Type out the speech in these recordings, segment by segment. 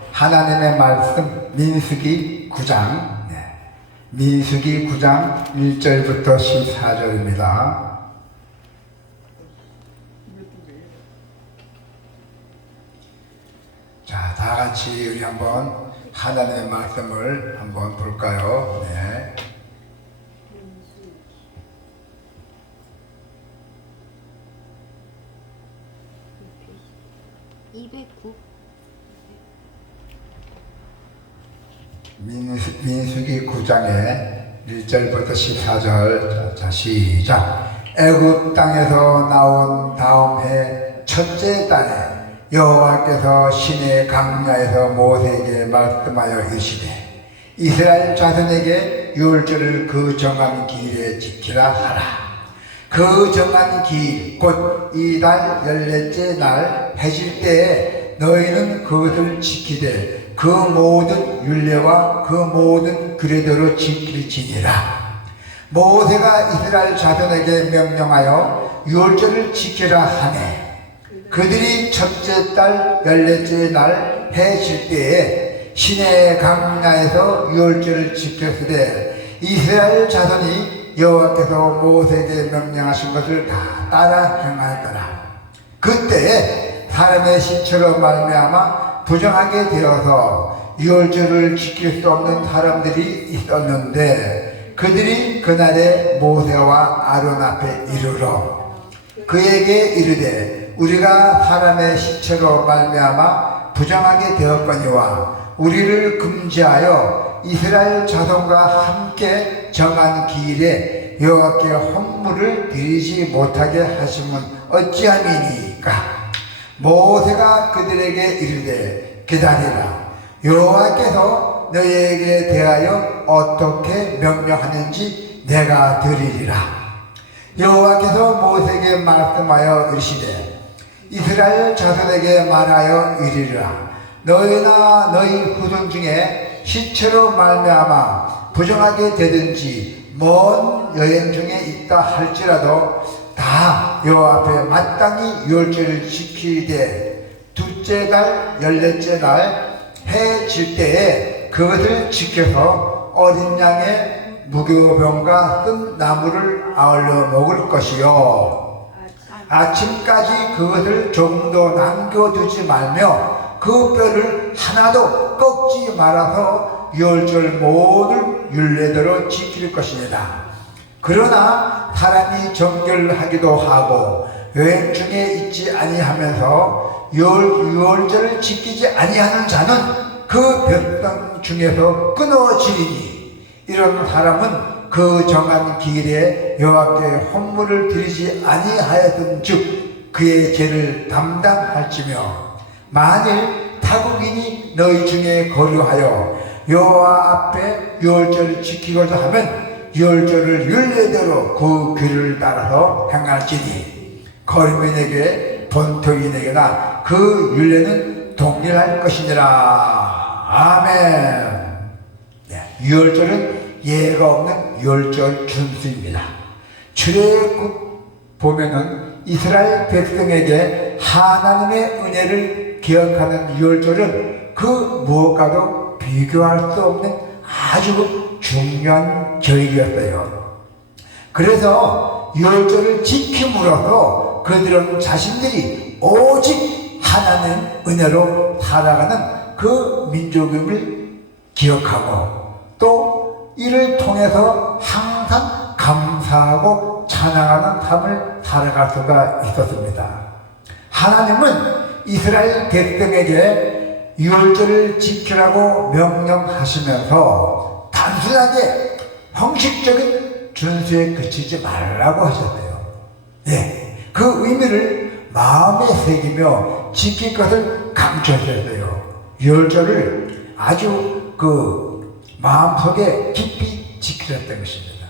하나님의 말씀 민수기 9장 민수기 9장 1절부터 14절입니다. 자, 다 같이 우리 한번 하나님의 말씀을 한번 볼까요? 네. 민수기 9장의 1절부터 14절. 자, 시작. 애굽 땅에서 나온 다음 해 첫째 달에 여호와께서 시내 강야에서 모세에게 말씀하여 이르시되 이스라엘 자손에게 유월절을 그 정한 기일에 지키라 하라. 그 정한 기일 곧 이달 14째 날 해질 때에 너희는 그것을 지키되 그 모든 율례와 그 모든 규례대로 지키지니라. 모세가 이스라엘 자손에게 명령하여 유월절을 지키라 하네. 그들이 첫째 달 14째 날 해질 때에 시내 강야에서 유월절을 지켰으되 이스라엘 자손이 여호와께서 모세에게 명령하신 것을 다 따라 행하였더라. 그때에 사람의 신체로 말미암아 부정하게 되어서 유월절을 지킬 수 없는 사람들이 있었는데 그들이 그날에 모세와 아론 앞에 이르러 그에게 이르되 우리가 사람의 시체로 말미암아 부정하게 되었거니와 우리를 금지하여 이스라엘 자손과 함께 정한 기일에 여호와께 헌물을 드리지 못하게 하심은 어찌함이니까. 모세가 그들에게 이르되 기다리라. 여호와께서 너희에게 대하여 어떻게 명령하는지 내가 들으리라. 여호와께서 모세에게 말씀하여 이르시되 이스라엘 자손에게 말하여 이르리라. 너희나 너희 후손 중에 시체로 말미암아 부정하게 되든지 먼 여행 중에 있다 할지라도 다 여호와 앞에 마땅히 유월절을 지키되 둘째 달 14째 날 해 질 때에 그것을 지켜서 어린 양의 무교병과 쓴 나무를 아울러 먹을 것이요 아침까지 그것을 좀도 남겨두지 말며 그 뼈를 하나도 꺾지 말아서 유월절 모든 율례대로 지킬 것이니라. 그러나 사람이 정결하기도 하고 여행 중에 있지 아니하면서 유월절을 지키지 아니하는 자는 그 백성 중에서 끊어지리니 이런 사람은 그 정한 기일에 여호와께 헌물을 드리지 아니하였은즉 그의 죄를 담당할지며 만일 타국인이 너희 중에 거류하여 여호와 앞에 유월절을 지키고자 하면 유월절을 율례대로 그 규를 따라서 행할지니 거류민에게 본토인에게나 그 율례는 동일할 것이니라. 아멘. 유월절은 예가 없는 유월절 준수입니다. 출애굽 보면은 이스라엘 백성에게 하나님의 은혜를 기억하는 유월절은 그 무엇과도 비교할 수 없는 아주 중요한 절기였어요. 그래서 유월절을 지킴으로써 그들은 자신들이 오직 하나님 은혜로 살아가는 그 민족임을 기억하고 또 이를 통해서 항상 감사하고 찬양하는 삶을 살아갈 수가 있었습니다. 하나님은 이스라엘 백성에게 유월절을 지키라고 명령하시면서 단순하게 형식적인 준수에 그치지 말라고 하셨대요. 그 의미를 마음에 새기며 지킬 것을 강조하셨어요. 유월절을 아주 마음속에 깊이 지키셨던 것입니다.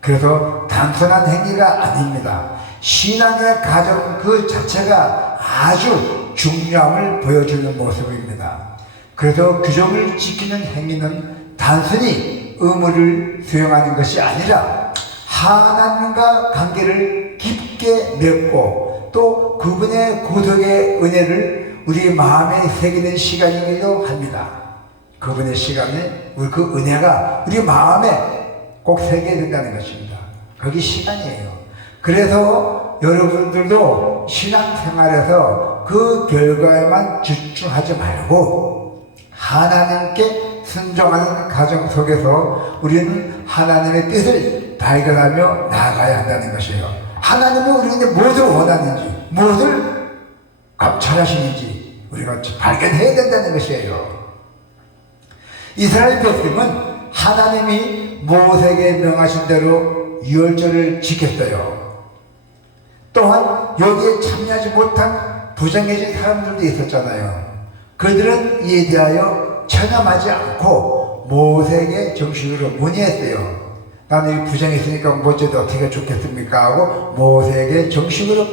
그래서 단순한 행위가 아닙니다. 신앙의 가정 그 자체가 아주 중요함을 보여주는 모습입니다. 그래서 규정을 지키는 행위는 단순히 의무를 수행하는 것이 아니라 하나님과 관계를 깊게 맺고 또 그분의 구속의 은혜를 우리 마음에 새기는 시간이기도 합니다. 그분의 시간에 그 은혜가 우리 마음에 꼭 새겨야 된다는 것입니다. 그게 시간이에요. 그래서 여러분들도 신앙생활에서 그 결과에만 집중하지 말고 하나님께 순종하는 가정 속에서 우리는 하나님의 뜻을 발견하며 나아가야 한다는 것이에요. 하나님은 우리에게 무엇을 원하는지, 무엇을 감찰하시는지 우리가 발견해야 된다는 것이에요. 이스라엘 백성은 하나님이 모세에게 명하신 대로 유월절을 지켰어요. 또한 여기에 참여하지 못한 부정해진 사람들도 있었잖아요. 그들은 이에 대하여 체념하지 않고 모세에게 정식으로 문의했어요. 나는 부정했으니까 모세도 어떻게 좋겠습니까? 하고 모세에게 정식으로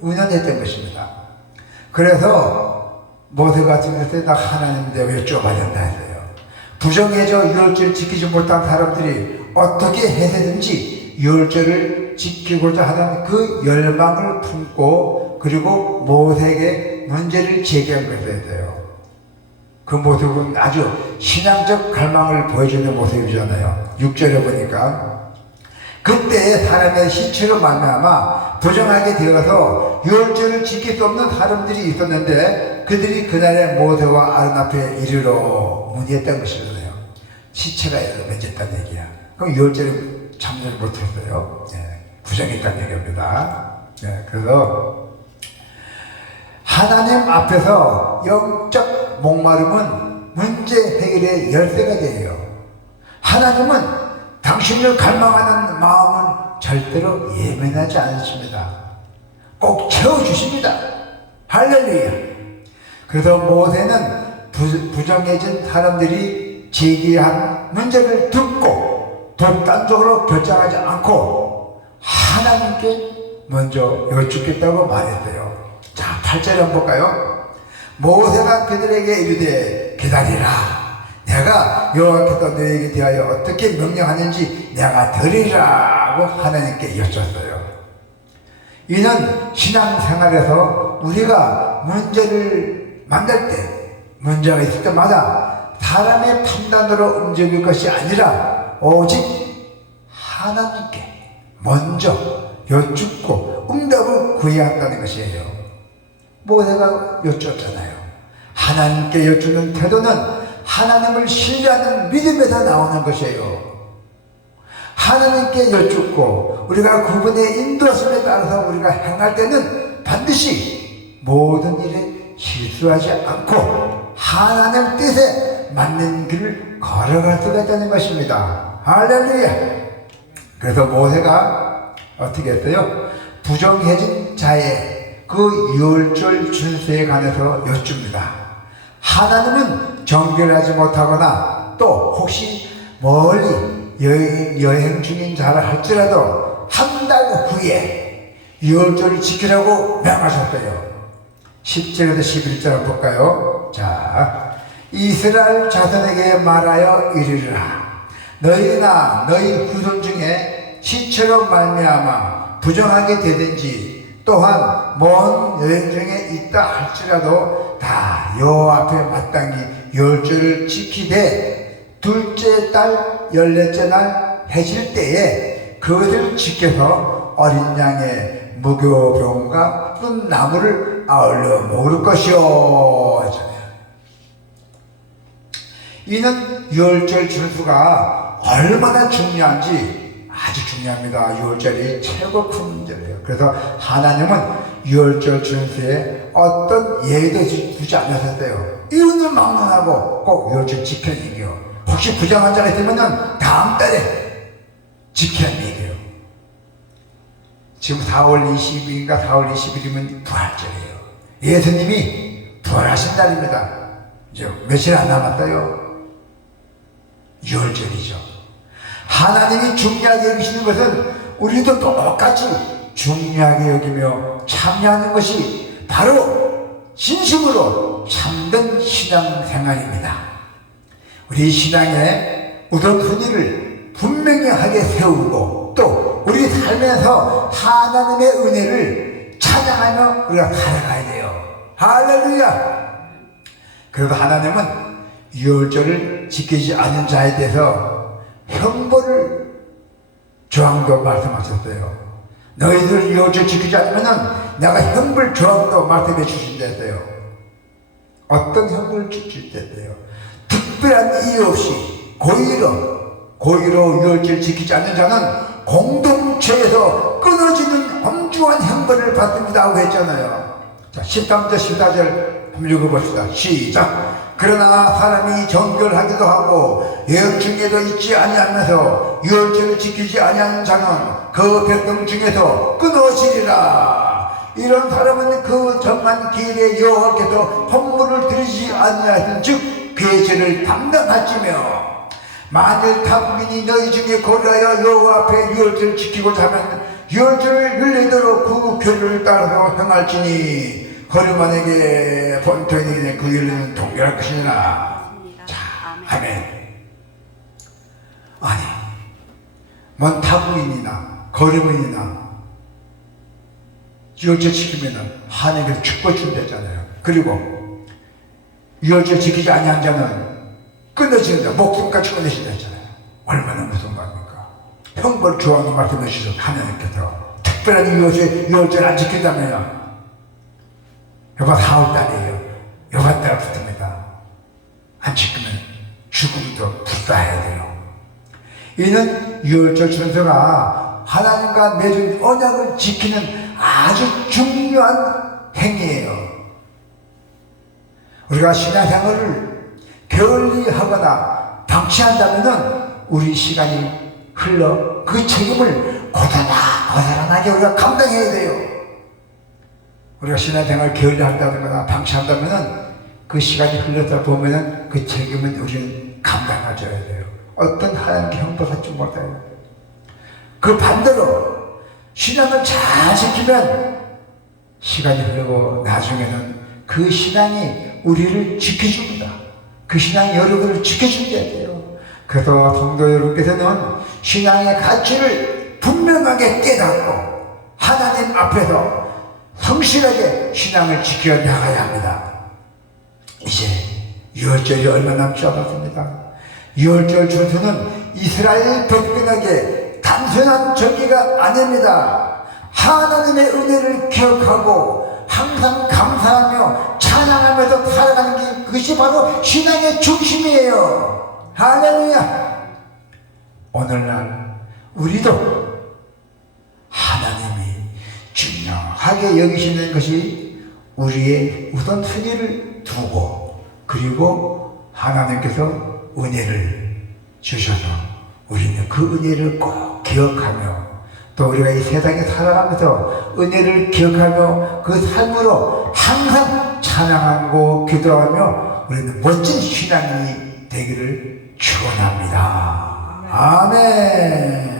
의논했던 것입니다. 그래서 모세가 같은 때 나 하나님한테 여쭤봐야 된다 했어요. 부정해져 유월절 지키지 못한 사람들이 어떻게 해서든지 유월절을 지키고자 하는 그 열망을 품고 그리고 모세에게 문제를 제기한 것이었어요. 그 모습은 아주 신앙적 갈망을 보여주는 모습이잖아요. 6절에 보니까 그때 사람의 시체로 말미암아 부정하게 되어서 유월절을 지킬 수 없는 사람들이 있었는데 그들이 그날에 모세와 아론 앞에 이르러 문의했던 것이잖아요. 시체가 맺혔다는 얘기야. 그럼 유월절에 참여를 못했어요. 부정했다는 얘기입니다. 그래서 하나님 앞에서 영적 목마름은 문제 해결의 열쇠가 돼요. 하나님은 당신을 갈망하는 마음은 절대로 예민하지 않습니다. 꼭 채워주십니다. 할렐루야. 그래서 모세는 부정해진 사람들이 제기한 문제를 듣고 독단적으로 결정하지 않고 하나님께 먼저 여쭙겠다고 말했어요. 자, 8절에 한번 볼까요? 모세가 그들에게 이르되 기다리라. 내가 여호와께서 너에게 대하여 어떻게 명령하는지 내가 들으리라고 하나님께 여쭈었어요. 이는 신앙생활에서 우리가 문제를 만날 때 문제가 있을 때마다 사람의 판단으로 움직일 것이 아니라 오직 하나님께 먼저 여쭙고 응답을 구해야 한다는 것이에요. 모세가 여쭈었잖아요. 하나님께 여쭈는 태도는 하나님을 신뢰하는 믿음에서 나오는 것이에요. 하나님께 여쭙고 우리가 그분의 인도하심에 따라서 우리가 행할 때는 반드시 모든 일에 실수하지 않고 하나님 뜻에 맞는 길을 걸어갈 수가 있다는 것입니다. 할렐루야. 그래서 모세가 어떻게 했어요? 부정해진 자의 그 유월절 준수에 관해서 여쭙니다. 하나님은 정결하지 못하거나 또 혹시 멀리 여행 중인 자라 할지라도 한 달 후에 유월절을 지키라고 명하셨어요. 10절에서 11절 한번 볼까요? 자, 이스라엘 자손에게 말하여 이르라. 너희나 너희 후손 중에 시체로 말미암아 부정하게 되든지 또한 먼 여행 중에 있다 할지라도 다 여호와 앞에 마땅히 유월절을 지키되 둘째 달 14째 날 해질 때에 그것을 지켜서 어린 양의 무교병과 푼 나무를 아울러 먹을 것이요. 이는 유월절 준수가 얼마나 중요한지 아주 중요합니다. 유월절이 최고 큰 문제예요. 그래서 하나님은 유월절 준수에 어떤 예의도 두지 않으셨어요. 이유는 막론하고 꼭 유월절 지켜야 얘기해요. 혹시 부정한 자가 있으면 다음 달에 지켜야 얘기해요. 지금 4월 20일인가 4월 20일이면 부활절이에요. 예수님이 부활하신 날입니다. 이제 며칠 안 남았어요. 유월절이죠. 하나님이 중요하게 여기시는 것은 우리도 똑같이 중요하게 여기며 참여하는 것이 바로 진심으로 참된 신앙생활입니다. 우리 신앙의 우선순위를 분명히 하게 세우고 또 우리 삶에서 하나님의 은혜를 찬양하며 우리가 살아가야 돼요. 할렐루야. 그래도 하나님은 유월절을 지키지 않은 자에 대해서 형벌을 조항도 말씀하셨어요. 너희들 유월절 지키지 않으면 내가 형벌 조항도 말씀해 주신다고요. 어떤 형벌을 주실 때요? 특별한 이유 없이 고의로 유월절 지키지 않는 자는 공동체에서 끊어지는 엄중한 형벌을 받습니다 하고 했잖아요. 자, 13절 14절 한번 읽어봅시다. 시작. 그러나 사람이 정결하기도 하고 여행 중에도 있지 아니하면서 유월절을 지키지 아니하는 자는 그 백성 중에서 끊어지리라. 이런 사람은 그 정한 기일에 여호와께서 헌물을 드리지 아니하신 즉 그의 죄를 담당하지며 만일 타국민이 너희 중에 거리하여 여호와 앞에 유월절을 지키고자 하면 유월절을 윤례대로 그 규례를 따라서 행할지니 거류만에게 본토인에게 그 윤례는 동일할 것이니라. 자, 아멘. 아니, 뭔 타국인이나 거류민이나 유월절 지키면은 하나님께서 축복 준다잖아요. 그리고 유월절 지키지 아니한 자는 끊어진다. 목숨까지 끊어진다 했잖아요. 얼마나 무서운 말입니까? 형벌 조항이 말씀해 주셔서 하나님께서 특별한 유월절 안 지킨다면요. 여봐 4월달이에요. 여봐달 붙습니다. 안 지키면 죽음도 불사해야 돼요. 이는 유월절 순서가 하나님과 맺은 언약을 지키는 아주 중요한 행위예요. 우리가 신앙생활을 게을리하거나 방치한다면 우리 시간이 흘러 그 책임을 고스란하게 우리가 감당해야 돼요. 우리가 신앙생활을 게을리한다거나 방치한다면 그 시간이 흘러서 보면 그 책임은 우리는 감당해줘야 돼요. 어떤 하나님께 형벌받지 못해요. 그 반대로 신앙을 잘 지키면 시간이 흐르고 나중에는 그 신앙이 우리를 지켜줍니다. 그 신앙이 여러분을 지켜준다야 돼요. 그래서 성도 여러분께서는 신앙의 가치를 분명하게 깨닫고 하나님 앞에서 성실하게 신앙을 지켜 나가야 합니다. 이제 유월절이 얼마 남지 않았습니다. 유월절 준수는 이스라엘 백성에게 단순한 절기가 아닙니다. 하나님의 은혜를 기억하고 항상 감사하며 찬양하면서 살아가는 게 그것이 바로 신앙의 중심이에요. 할렐루야. 오늘날 우리도 하나님이 중요하게 여기시는 것이 우리의 우선순위를 두고 그리고 하나님께서 은혜를 주셔서 우리는 그 은혜를 꼭 기억하며 또 우리가 이 세상에 살아가면서 은혜를 기억하며 그 삶으로 항상 찬양하고 기도하며 우리는 멋진 신앙이 되기를 축원합니다. 아멘.